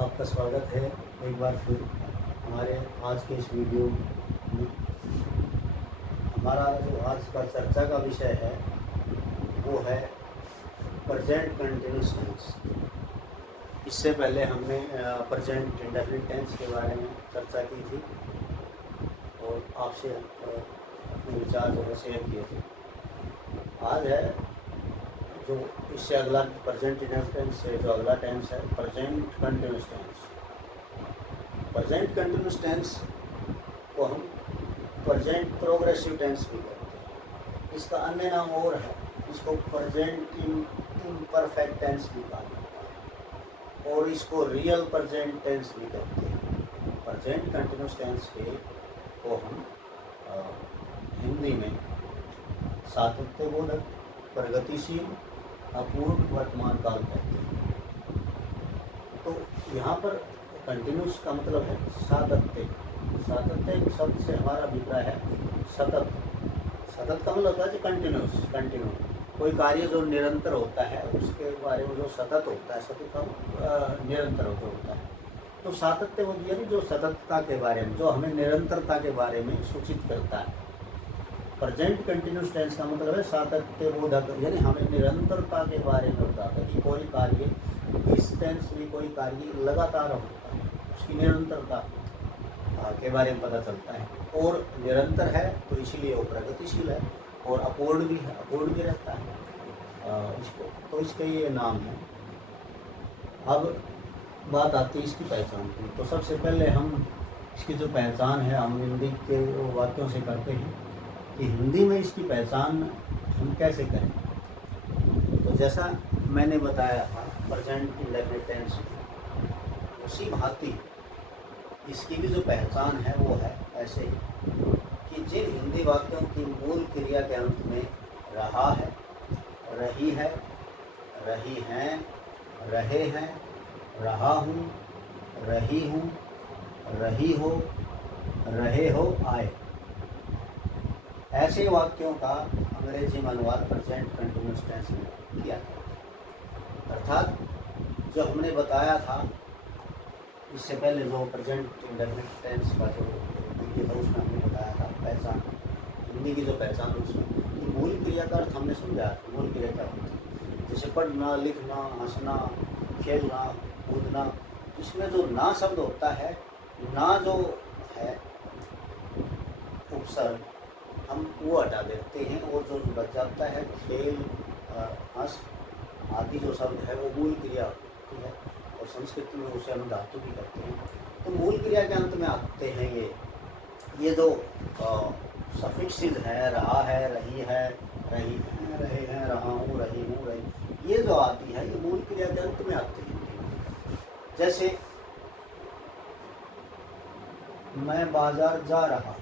आपका स्वागत है एक बार फिर हमारे आज के इस वीडियो में। हमारा जो आज का चर्चा का विषय है वो है प्रेजेंट कंटिन्यूस टेंस। इससे पहले हमने प्रेजेंट इंडेफिनिट टेंस के बारे में चर्चा की थी और आपसे अपने विचार जो है शेयर किए थे। आज है जो इससे अगला प्रेजेंट इंडेफिनिट टेंस से जो अगला टेंस है present continuous tense. Present continuous tense को हम प्रेजेंट प्रोग्रेसिव टेंस भी कहते हैं। इसका अन्य नाम और है, इसको प्रेजेंट इम्परफेक्ट टेंस भी कहा जाता है और इसको रियल प्रेजेंट टेंस भी कहते हैं। प्रेजेंट कंटिन्यूस टेंस को हम हिंदी में सातत्यबोधक, प्रगतिशील, अपूर्ण वर्तमान काल कहते हैं। तो यहाँ पर कंटिन्यूस का मतलब है सातत्य। सातत्य शब्द से हमारा अभिप्राय है सतत। सतत का मतलब होता है कंटिन्यूस, कंटिन्यू। कोई कार्य जो निरंतर होता है उसके बारे में जो सतत होता है, सतत का निरंतर होता है। तो सातत्य वो यानी जो सततता के बारे में, जो हमें निरंतरता के बारे में सूचित करता है। प्रेजेंट कंटिन्यूस टेंस का मतलब है सातत्यबोधक, यानी हमें निरंतरता के बारे में बताता है कि कोई कार्य, इस टेंस में कोई कार्य लगातार होता है, उसकी निरंतरता के बारे में पता चलता है। और निरंतर है तो इसीलिए वो प्रगतिशील है, और अपूर्ण भी है, अपूर्ण भी रहता है इसको, तो इसके ये नाम है। अब बात आती है इसकी पहचान की। तो सबसे पहले हम इसकी जो पहचान है हम हिंदी के वाक्यों से करते हैं कि हिंदी में इसकी पहचान हम कैसे करें। तो जैसा मैंने बताया था प्रेजेंट इंडेफिनिट टेंस, उसी भांति इसकी भी जो पहचान है वो है ऐसे ही कि जिन हिंदी वाक्यों की मूल क्रिया के अंत में रहा है, रही है, रही हैं, रहे हैं, रहा हूँ, रही हूँ, रही हो, रहे हो आए, ऐसे वाक्यों का अंग्रेजी में अनुवाद प्रेजेंट कंटिन्यूस टेंस में किया गया। अर्थात जो हमने बताया था इससे पहले, जो प्रेजेंट इंडेफिनिट टेंस का जो वीडियो था उसमें हमने बताया था पहचान, हिंदी की जो पहचान उसमें मूल क्रिया का अर्थ हमने समझा। मूल क्रिया क्या होती है, जैसे पढ़ना, लिखना, हंसना, खेलना, कूदना, इसमें जो ना शब्द होता है, ना जो है उपसर्ग, हम वो हटा देते हैं और जो बच जाता है खेल, हंस आदि जो शब्द है वो मूल क्रिया होती है। और संस्कृत में उसे हम धातु भी करते हैं। तो मूल क्रिया के अंत में आते हैं ये जो सफिक्सेस है, रहा है, रही है, रही हैं, रहे हैं, रहा हूँ, रही हूँ, रही, ये जो आती है ये मूल क्रिया के अंत में आते हैं। जैसे मैं बाजार जा रहा,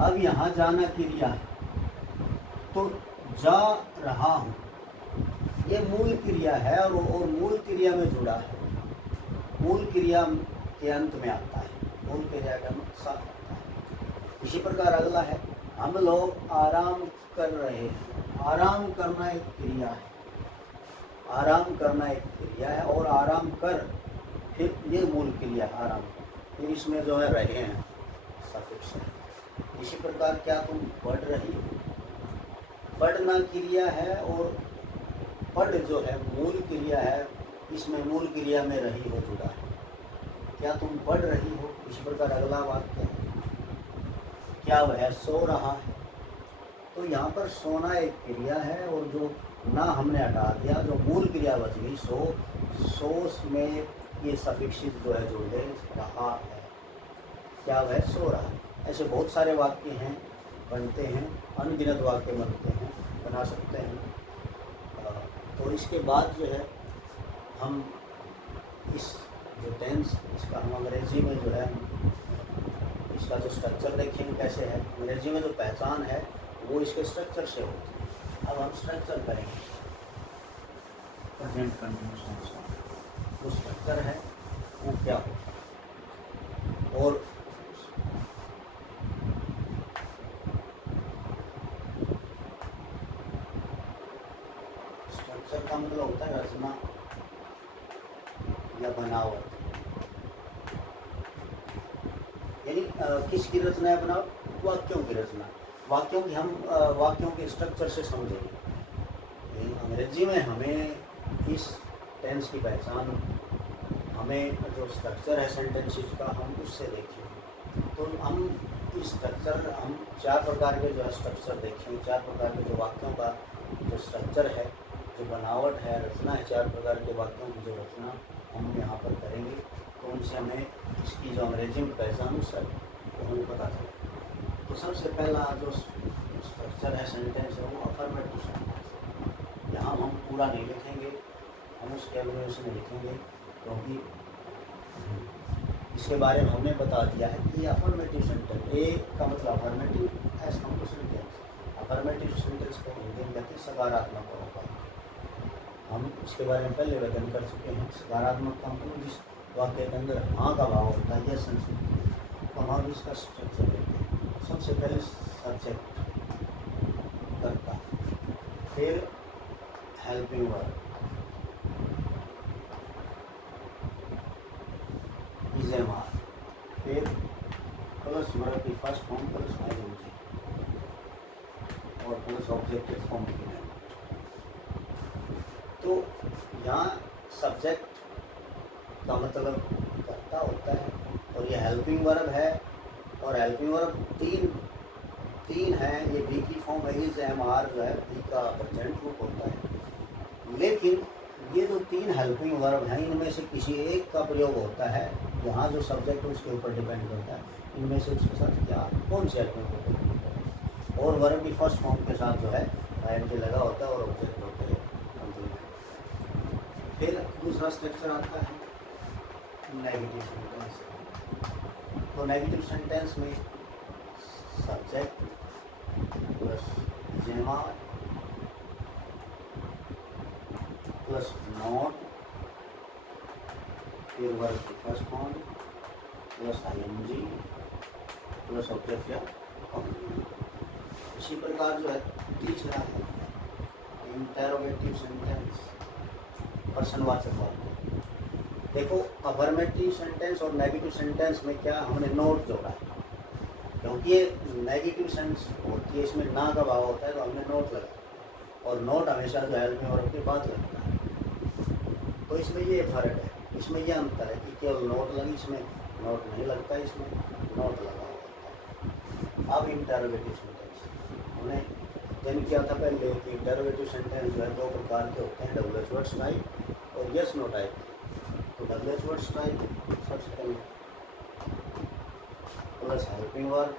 अब यहाँ जाना क्रिया है, तो जा रहा हूँ ये मूल क्रिया है और मूल क्रिया में जुड़ा है, मूल क्रिया के अंत में आता है, मूल क्रिया का साथ आता है। इसी प्रकार अगला है हम लोग आराम कर रहे हैं। आराम करना एक क्रिया है, आराम करना एक क्रिया है और आराम कर, फिर ये मूल क्रिया आराम, फिर इसमें जो है रहे हैं सफिक्स है। इसी प्रकार क्या तुम पढ़ रही हो, पढ़ना क्रिया है और पढ़ जो है मूल क्रिया है, इसमें मूल क्रिया में रही हो जुड़ा है। क्या तुम पढ़ रही हो। इसी प्रकार अगला वाक्य है क्या वह सो रहा है। तो यहाँ पर सोना एक क्रिया है और जो ना हमने हटा दिया, जो मूल क्रिया बच गई सो, सो में ये सफिक्सेस जो है जुड़ गए, रहा है, क्या वह सो रहा है। ऐसे बहुत सारे वाक्य हैं, बनते हैं, अनगिनत वाक्य बनते हैं, बना सकते हैं। तो इसके बाद जो है हम इस जो टेंस, इसका हम अंग्रेजी में जो है इसका जो स्ट्रक्चर देखेंगे कैसे है। अंग्रेजी में जो पहचान है वो इसके स्ट्रक्चर से होती है। अब हम स्ट्रक्चर करेंगे प्रेजेंट कंटिन्यूस टेंस का जो स्ट्रक्चर है वो क्या होता है। और स्ट्रक्चर का मतलब होता है रचना या बनावट, यानी किसकी रचना है बनावट? वाक्यों की रचना। वाक्यों की हम वाक्यों के स्ट्रक्चर से समझेंगे। अंग्रेजी में हमें इस टेंस की पहचान, हमें जो स्ट्रक्चर है सेंटेंसेस का, हम उससे देखेंगे। तो हम इस स्ट्रक्चर, हम 4 प्रकार के जो है स्ट्रक्चर देखेंगे, 4 प्रकार के जो वाक्यों का जो स्ट्रक्चर है, जो बनावट है, रचना है, 4 प्रकार के वाक्यों की जो रचना हम यहाँ पर करेंगे। तो उनसे हमें इसकी जो अंग्रेजी में पहचान उससे हमें पता चले। तो सबसे पहला जो स्ट्रक्चर है सेंटेंस है वो अफर्मेटिव सेंटेंस है। यहाँ हम पूरा नहीं लिखेंगे, हम उस कैलकुलेशन में लिखेंगे, क्योंकि इसके बारे में हमने बता दिया है कि अफर्मेटिव सेंटेंस, ए का मतलब अफर्मेटिव, एस का मतलब सेंटेंस। अफर्मेटिव सेंटेंस को हिंदी में कहते हैं सकारात्मक होगा। हम इसके बारे में पहले वर्णन कर चुके हैं। सकारात्मक का मतलब जिस वाक्य के अंदर हाँ का भाव होता है, यस सेंस। तो हम इसका स्ट्रक्चर देखते हैं। सबसे पहले सब्जेक्ट करता, फिर हेल्पिंग वर्ब, इजेमार, फिर प्लस वर्ब की फर्स्ट फॉर्म प्लस आईएनजी और प्लस ऑब्जेक्टिव कॉम्प्लीमेंट। तो यहाँ सब्जेक्ट का मतलब कर्ता होता है, और ये हेल्पिंग वर्ब है, और हेल्पिंग वर्ब तीन है। ये बी की फॉर्म है, इज एम आर जो है बी का प्रेजेंट रूप होता है। लेकिन ये जो 3 हेल्पिंग वर्ब हैं, इनमें से किसी एक का प्रयोग होता है। यहाँ जो सब्जेक्ट है उसके ऊपर डिपेंड करता है इनमें से उसके साथ क्या, कौन से हेल्पिंग वर्ब, और वर्ब की फर्स्ट फॉर्म के साथ जो है आईएनजी लगा होता है और ऑब्जेक्ट होते हैं। फिर दूसरा स्ट्रक्चर आता है नेगेटिव सेंटेंस। तो नेगेटिव सेंटेंस में सब्जेक्ट प्लस जेमार प्लस नॉट, फिर वर्ब की first form plus ING plus object या कॉम्प्लीमेंट। इसी प्रकार जो है तीसरा है इंटरोगेटिव सेंटेंस, प्रश्नवाचक वाक्य। देखो अफर्मेटिव सेंटेंस और नेगेटिव सेंटेंस में क्या हमने नोट जोड़ा है, क्योंकि ये नेगेटिव सेंस होती है, इसमें ना का भाव होता है, तो हमने नोट लगाया, और नोट हमेशा जो हेल्पिंग वर्ब के बाद लगता है। तो इसमें ये फर्क है, इसमें ये अंतर है कि केवल नोट लगी, इसमें नोट नहीं लगता, इसमें नोट लगा होता है। अब इंटरोगेटिव सेंटेंस हमने जन किया था पहले कि इंटरोगेटिव सेंटेंस जो है 2 प्रकार के होते हैं, डब्ल्यूएच वर्ड्स टाइप और यस नो टाइप। तो डब्ल्यूएच वर्ड्स टाइप सबसे पहले plus helping verb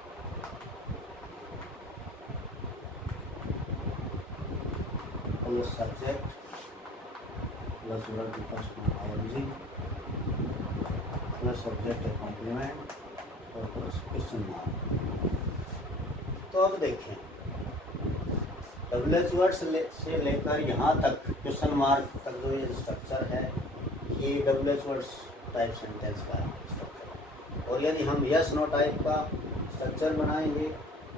plus subject plus verb की first form ING plus object है कॉम्प्लीमेंट और प्लस क्वेश्चन मार्क। तो अब देखें डब्ल्यूएच वर्ड से लेकर यहाँ तक क्वेश्चन मार्क तक जो ये स्ट्रक्चर है, ये डब्ल्यूएच वर्ड्स टाइप सेंटेंस का स्ट्रक्चर। और यदि हम यस नो टाइप का स्ट्रक्चर बनाएंगे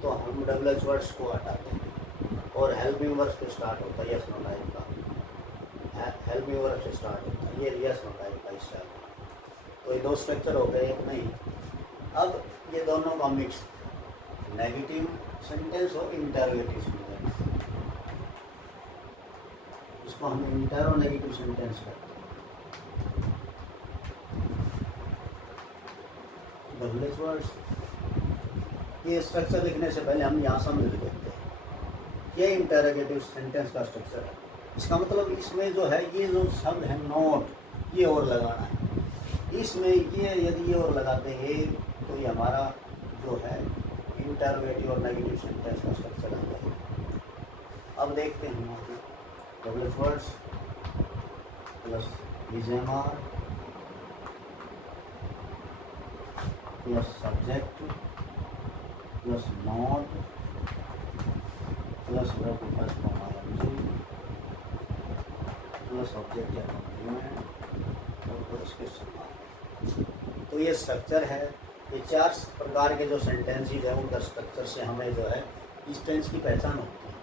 तो हम डब्ल्यूएच वर्ड्स को हटाते हैं और हेल्पिंग वर्ब से स्टार्ट होता है। यस नो टाइप का हेल्पिंग वर्ब से स्टार्ट होता है, ये यस नो टाइप का स्टाइल। तो ये 2 स्ट्रक्चर हो गए, एक नहीं। अब ये दोनों का मिक्स नेगेटिव सेंटेंस और इंटरोगेटिव सेंटेंस, इसको हम इंटरोनेगेटिव सेंटेंस करते हैं। डब्ल्यूएच वर्ड्स, ये स्ट्रक्चर लिखने से पहले हम यहाँ समझ लेते हैं ये इंटरोगेटिव सेंटेंस का स्ट्रक्चर है। इसका मतलब इसमें जो है ये जो शब्द है नोट, ये और लगाना है। इसमें ये यदि ये और लगाते हैं तो ये हमारा जो है इंटरोगेटिव और नेगेटिव सेंटेंस का स्ट्रक्चर आ जाएगा। अब देखते हैं यहाँ पे WH words plus is am are plus subject plus not plus verb की first form ING plus object या कॉम्प्लीमेंट और प्लस क्वेश्चन मार्क। तो ये स्ट्रक्चर है। ये 4 प्रकार के जो सेंटेंसेस हैं उनका स्ट्रक्चर से हमें जो है इस टेंस की पहचान होती है।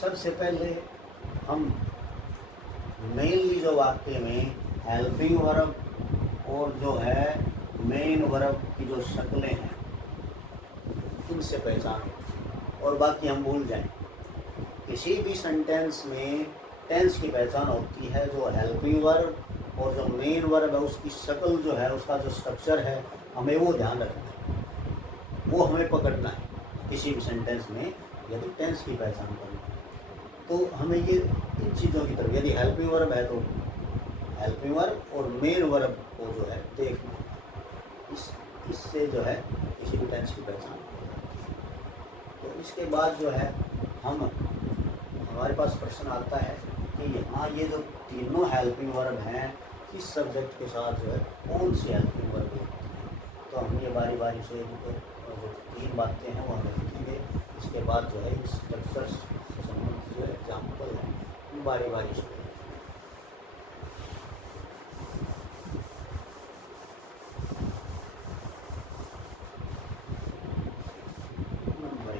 सबसे पहले हम मेनली जो वाक्य में हेल्पिंग वर्ब और जो है मेन वर्ब की जो शक्लें हैं इनसे पहचान होती है, और बाकी हम भूल जाएं। किसी भी सेंटेंस में टेंस की पहचान होती है जो हेल्पिंग वर्ब और जो मेन वर्ब है उसकी शक्ल जो है, उसका जो स्ट्रक्चर है, हमें वो ध्यान रखना है, वो हमें पकड़ना है। किसी भी सेंटेंस में यदि टेंस की पहचान करनी है तो हमें ये इन चीज़ों की तरफ, यदि हेल्पिंग वर्ब है तो हेल्पिंग वर्ब और मेन वर्ब को जो है देखना, इससे जो है किसी भी टेंस की पहचान। तो इसके बाद जो है हमारे पास प्रश्न आता है कि यहाँ ये जो तीनों हेल्पिंग वर्ब हैं किस सब्जेक्ट के साथ जो है कौन सी हेल्पिंग वर्ब है। तो हम ये बारी बारी से जो तीन बातें हैं वो हमें लिखेंगे। इसके बाद जो है स्ट्रक्चर से संबंधित जो एग्जाम्पल है वो बारी बारी से नंबर 1,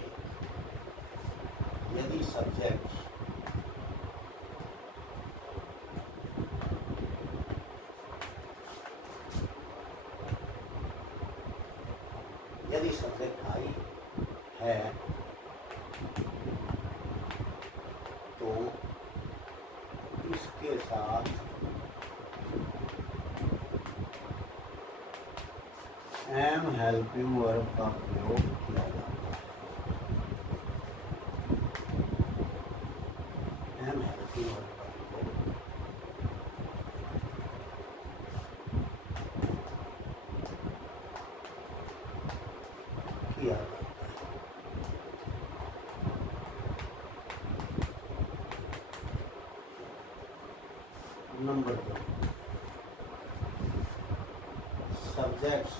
यदि सब्जेक्ट आई है तो इसके साथ एम हेल्पिंग वर्ब का प्रयोग किया जाता है। एम हेल्पिंग वर्ब का प्रयोग किया जाता है। Number 2, subjects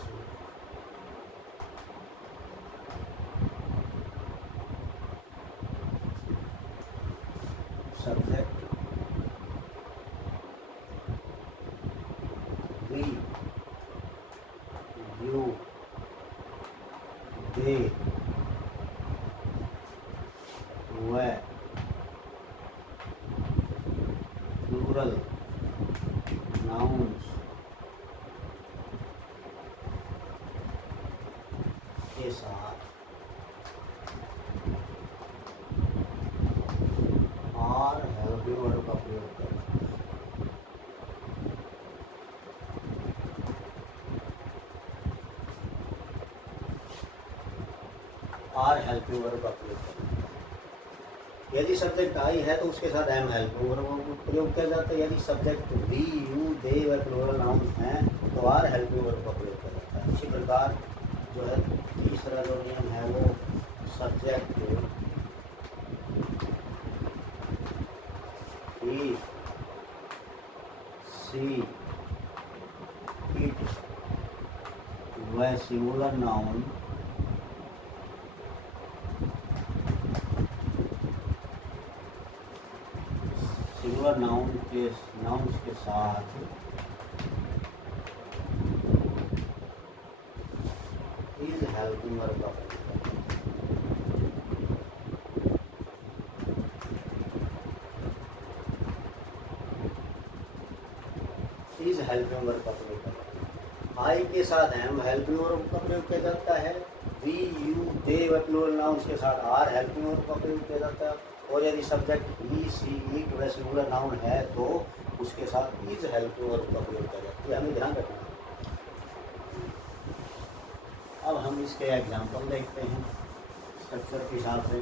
we you they वह प्लूरल नाउन्स के साथ आर हेल्पिंग वर्ब का प्रयोग करना। आर हेल्पिंग वर्ब का प्रयोग करना। यदि सब्जेक्ट आई है तो उसके साथ एम हेल्पिंग वर्ब का प्रयोग किया जाता है। यदि सब्जेक्ट वी यू दे व प्लूरल नाउन्स हैं तो आर हेल्पिंग वर्ब का प्रयोग किया जाता है। इसी प्रकार जो है तीसरा जो नियम है वो सब्जेक्ट ही सी इट व सिंगुलर नाउन सिंगुलर नाउन्स के साथ इज हेल्पिंग वर्ब का प्रयोग इज हेल्पिंग वर्ब का प्रयोग करता है। आई के साथ एम हेल्पिंग वर्ब का प्रयोग किया जाता है। वी यू दे व प्लूरल नाउन्स के साथ आर हेल्पिंग वर्ब का प्रयोग किया जाता है। और यदि सब्जेक्ट ही सी इट व सिंगुलर नाउन है तो उसके साथ इज हेल्पिंग वर्ब का प्रयोग किया जाता है। हमें ध्यान रखना है। अब हम इसके एग्जाम्पल देखते हैं स्ट्रक्चर के हिसाब से।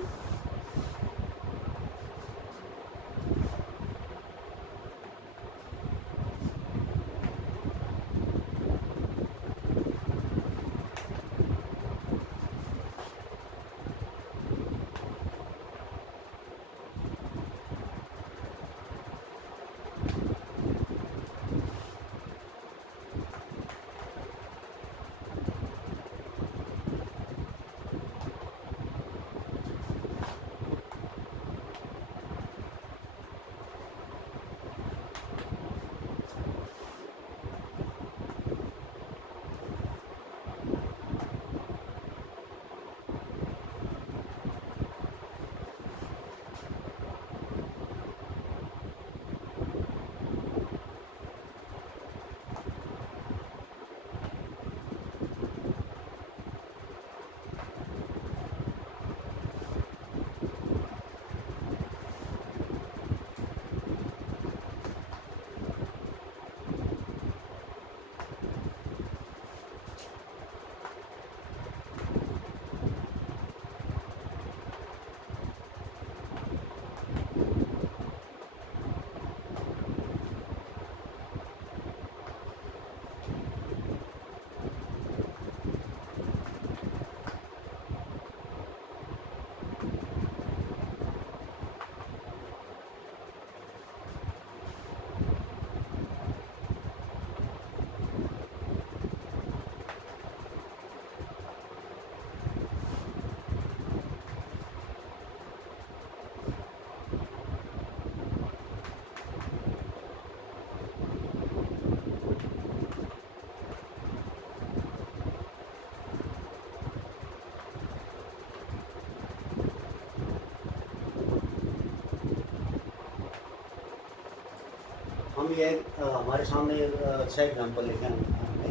हम ये हमारे सामने अच्छा एग्जाम्पल लेके हमने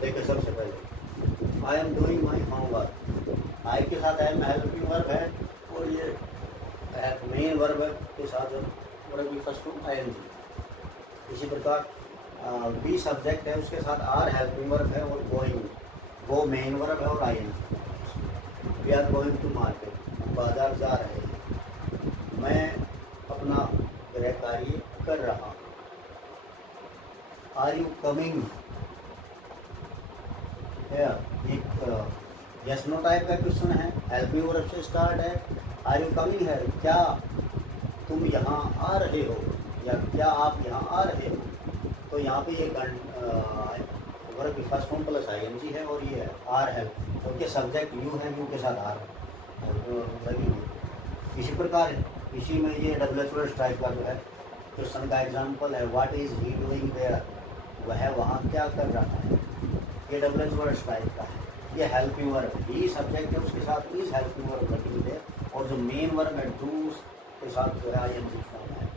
देखिए। सबसे पहले I am doing my homework, I के साथ एम हेल्पिंग वर्ब है, और ये मेन वर्ब के साथ verb first to I N G. इसी प्रकार बी सब्जेक्ट है, उसके साथ आर हेल्पिंग वर्ब है, और गोइंग वो मेन वर्ब है और I N G. We are going to market, बाजार जा रहे हैं। मैं अपना गृह कार्य कर रहा हूँ। आर यू कमिंग एक यस नो टाइप का क्वेश्चन है, हेल्पिंग वर्ब से स्टार्ट है। आर यू कमिंग है, क्या तुम यहाँ आ रहे हो, या क्या आप यहाँ आ रहे हो। तो यहाँ पे ये वर्ब की first form plus I N G है, और ये आर है, क्योंकि सब्जेक्ट यू है, यू के साथ आर है। इसी प्रकार इसी में ये डब्ल्यू टाइप का जो है क्वेश्चन का एग्जाम्पल है, what is he doing there, वह वहाँ क्या कर रहा है। ये डब्ल्यू टाइप का है। ये हेल्पिंग वर्ब, ही सब्जेक्ट है, उसके साथ इज हेल्पिंग वर्ब लगी है, और जो मेन वर्ब है डू के साथ जो है आई एन जी फॉर्म है।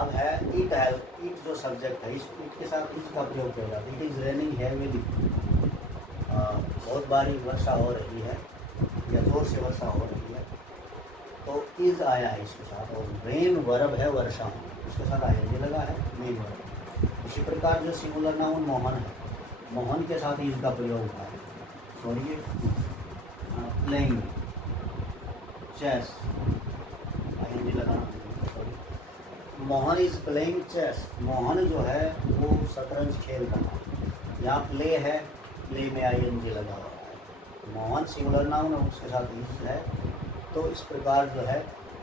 अब है इट हेल्प, इट जो सब्जेक्ट है, इस इट के साथ इज का प्रयोग किया जाता है। इट इज़ रेनिंग हैवीली, बहुत बारी वर्षा हो रही है, या जोर से वर्षा हो रही है, तो इज आया है इसके साथ। और मेन वर्ब है वर्षा, उसके साथ आई एन जी लगा है, मेन वर्ब। इसी प्रकार जो सिंगुलर नाउन मोहन है, मोहन के साथ इज का प्रयोग हुआ है। Sorry playing chess, I N G लगाना, sorry. Mohan is playing chess, Mohan जो है वो शतरंज खेल रहा है। यहाँ प्ले है, प्ले में आई एन जी लगा हुआ है। मोहन सिंगुलर नाउन है, उसके साथ इज है। तो इस प्रकार जो है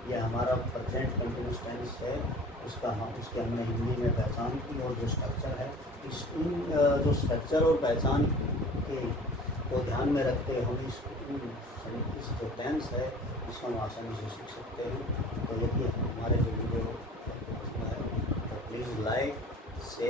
ये हमारा प्रेजेंट कंटिन्यूस टेंस है, उसके हमने हिंदी में पहचान की, और जो स्ट्रक्चर है इस जो स्ट्रक्चर और पहचान के को ध्यान में रखते हम इस जो टेंस है इसको हम आसानी से सीख सकते हैं। तो यदि हमारे जो वीडियो पसंद आए तो प्लीज़ लाइक, शेयर